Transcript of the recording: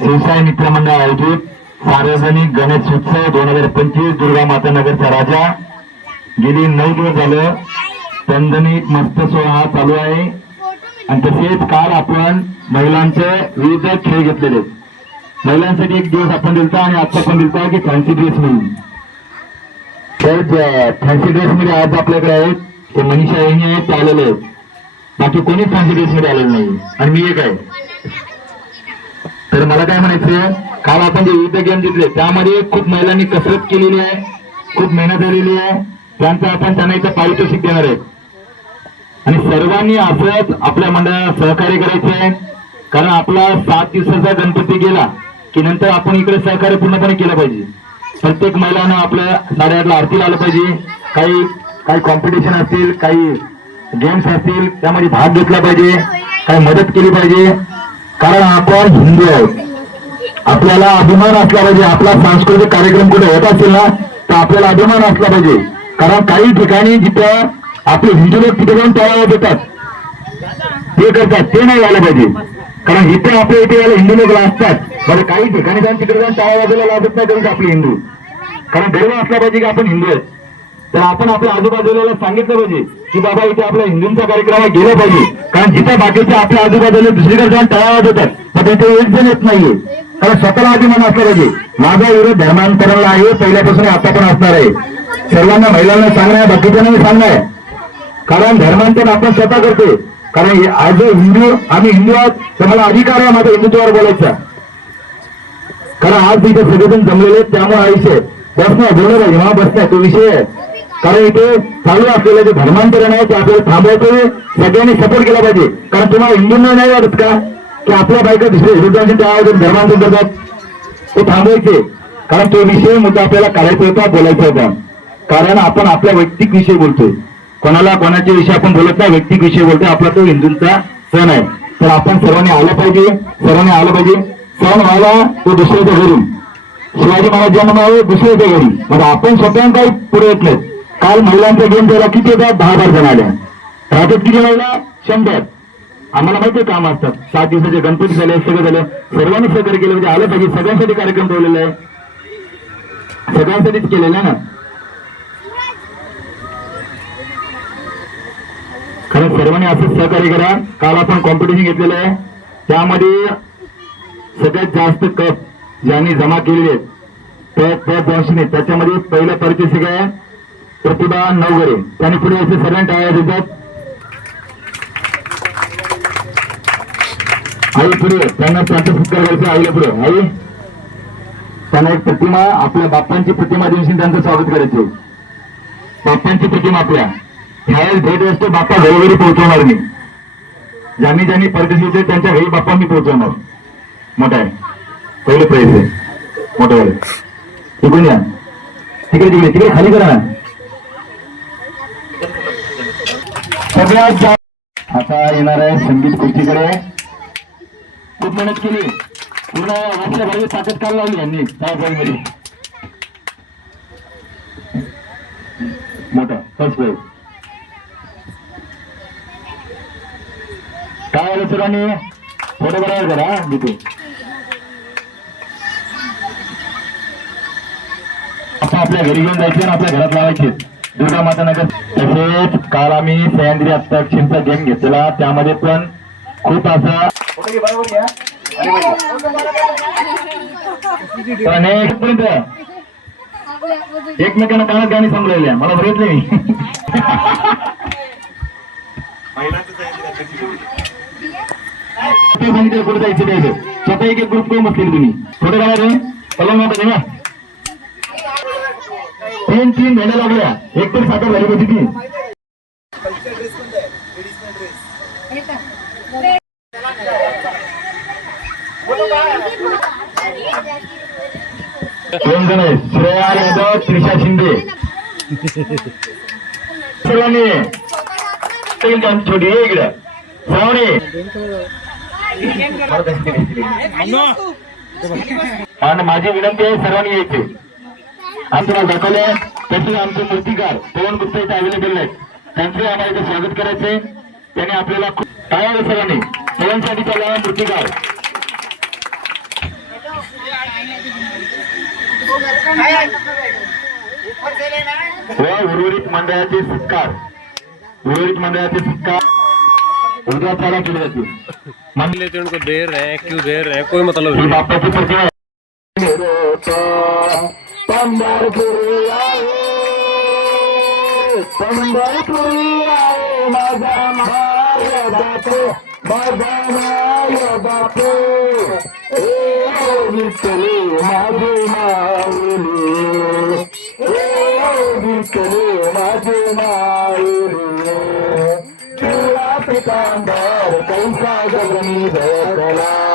शिवसाई मित्रमंडळ आयोजित सार्वजनिक गणेश उत्सव दोन हजार पंचवीस दुर्गा माता नगरचा राजा. गेली नऊ दिवस झालं दणदणीत मस्त सोहळा चालू आहे. आणि तसेच काल आपण महिलांचे विविध खेळ घेतलेले. महिलांसाठी एक दिवस आपण दिलता आणि आजचा पण दिलता की फॅन्सी ड्रेस म्हणून. तर फॅन्सी ड्रेस मध्ये आज आपल्याकडे आहेत ते मनीषा यांनी आहेत ते आलेले आहेत बाकी कोणीच फॅन्सी ड्रेस मध्ये आलेलं नाही. आणि मी एक आहे. तर मला काय म्हणायचं काल आपण जे विविध गेम जिंकले त्यामध्ये खूप महिलांनी कसरत केलेली आहे खूप मेहनत झालेली आहे. त्यांचं आपण त्यांना इथं पारितोषिक देणार आहे. आणि सर्वांनी असंच आपल्या मंडळाला सहकार्य करायचं आहे. कारण आपला सात दिवसाचा गणपती गेला की नंतर आपण इकडे सहकार्य पूर्णपणे केलं पाहिजे. प्रत्येक महिलानं आपल्या साडेआठला आरतीला आलं पाहिजे. काही काही कॉम्पिटिशन असतील काही गेम्स असतील त्यामध्ये भाग घेतला पाहिजे. काही मदत केली पाहिजे. कारण आपण हिंदू आहोत. आपल्याला अभिमान असला पाहिजे. आपला सांस्कृतिक कार्यक्रम कुठे होत असेल ना तर आपल्याला अभिमान असला पाहिजे. कारण काही ठिकाणी जिथं आपले हिंदू लोक तिथे जाऊन तळावर देतात. ते करतात. ते नाही यायला पाहिजे. कारण इथे आपल्या इथे याला हिंदू लोक असतात बरं काही ठिकाणी जाऊन तिकडे जाऊन टाळ्या वाजायला लागत नाही कारण आपले हिंदू. कारण गर्व असला पाहिजे की आपण हिंदू आहेत. तर आपण आपल्या आजूबाजूला सांगितलं पाहिजे. की बाबा इथे आपला हिंदूंचा कार्यक्रम गेला पाहिजे. कारण जिथे बाकीचे आपल्या आजूबाजूला दुसरीकडे जाऊन टाळा होतात पण तिथे एक जण येत नाहीये. कारण स्वतःला अभिमान असला पाहिजे. माझा विरोध धर्मांतराला आहे पहिल्यापासून आता पण असणार आहे. सर्वांना महिलांना सांगणं आहे बाकीच्यांना सांगणं कारण धर्मांतर आपण स्वतः करतो कारण आज हिंदू आम्ही हिंदू आहोत तर मला अधिकार आहे माझ्या हिंदुत्वावर बोलायचा. कारण आज तिथे सगळेजण जमलेले आहेत त्यामुळे आयुष्य विषय बसणार बोललं पाहिजे बसणार तो विषय आहे. कारण इथे चालू असलेलं जे धर्मांतरण आहे ते आपल्याला थांबवायचं सगळ्यांनी सपोर्ट केला पाहिजे. कारण तुम्हाला हिंदूंना नाही वाटत का? की आपल्या बायका दुसऱ्या विरुद्धांचे त्या धर्मांतर करतात? ते थांबवायचे कारण तो विषय मुद्दा आपल्याला काढायचा होता बोलायचा होता. कारण आपण आपल्या वैयक्तिक विषय बोलतोय. कोणाला कोणाच्या विषयी आपण बोलत नाही वैयक्तिक विषय बोलतोय. आपला तो हिंदूंचा सण आहे. तर आपण सर्वांनी आलं पाहिजे. सर्वांनी आलं पाहिजे. सण व्हायला तो दुसऱ्याच्या घरून शिवाजी महाराज जन्म आहे दुसऱ्याच्या घरी. मग आपण स्वतः काही पुढे येत नाहीत. काल महिलांचा गेम द्यायला किती होता दहा बार जण आल्या किती महिला शंभर. आम्हाला माहिती काम असतात. सात दिवसाचे गणपती झाले सगळं झालं. सर्वांनी सहकार्य केलं म्हणजे आलं पाहिजे. सगळ्यांसाठी कार्यक्रम ठेवलेला आहे. सगळ्यांसाठीच केलेला आहे ना? खरं सर्वांनी असंच सहकार्य करा. काल आपण कॉम्पिटिशन घेतलेलं आहे. त्यामध्ये सगळ्यात जास्त कप ज्यांनी जमा केलेले आहेत त्या त्या त्याच्यामध्ये पहिलं पारितोषिक आहे. प्रतिभा नवगरे. त्यांनी पुढे असे सगळ्यांना टाळ्या देतात. आई पुढे त्यांना त्यांचं सत्कार करायचं आईला पुढे. आई त्यांना एक प्रतिमा आपल्या बाप्पांची प्रतिमा दिवशी त्यांचं स्वागत करायचं. बाप्पांची प्रतिमा आपल्या. ह्यावेळेस भेट असतो बाप्पा घरोघरी पोहोचवणार मी ज्यांनी ज्यांनी परदेशी होते त्यांच्या घरी बाप्पा मी पोहोचवणार. मोठा आहे. पहिले प्रयत्न आहे मोठं वाले. तिकडून या. तिकडे तिकडे तिकडे खाली करा ना. सगळ्यात जास्त आता येणार आहे संगीत खुर्चीकडे खूप मेहनत केली. पूर्ण वर्षभराची ताकद काल लावली यांनी मध्ये मोठा फर्स्ट वेव काय आलं सरांनी थोडं बरोबर करा हा, तिथे आता आपल्या घरी घेऊन जायचे आणि आपल्या घरात लावायचे. दुर्गामाता नगर तसेच काल आम्ही सह्याद्री अष्टाक्षींचा गेम घेतलेला त्यामध्ये पण खूप असा पण एकमेकांना कानात गाणी समजलेल्या मला बघितले मी ते सांगितलं कुठे जायचं द्यायचं स्वतः एक एक ग्रुप करून बसतील तुम्ही. थोडं काय रे पलंग मोठं ना तीन तीन भेंड्या लागल्या एक तरी साखर झाली होती ती. दोन जण आहेत. श्रेया यादव त्रिशा शिंदे. सर्वांनी छोटी आहे इकडं. श्रावणी आणि माझी विनंती आहे सर्वांनी यायची. आणि तुम्हाला दाखवले तसे आमचे मूर्तिकार पवन गुप्ता इथे अवेलेबल आहेत. त्यांचे आम्हाला इथे स्वागत करायचे त्याने आपल्याला खूप टाळावे सर्वांनी पवनसाठी त्याला मूर्तिकार. व उर्वरित मंडळाचे सत्कार उर्वरित मंडळाचे सत्कार उद्या त्याला केले जातील. मंडळ लेते उनको दे रहे हैं क्यों दे रहे हैं कोई मतलब नहीं. बाप्पाची प्रतिमा पंढरपुरी आहे. पंढरपुरी आहे माझा माय बापू माझा माय बापू ए विठ्ठले माझे माऊली. ए विठ्ठले माझे माऊली. पिवळा पितांबर कैसा गगनी धरला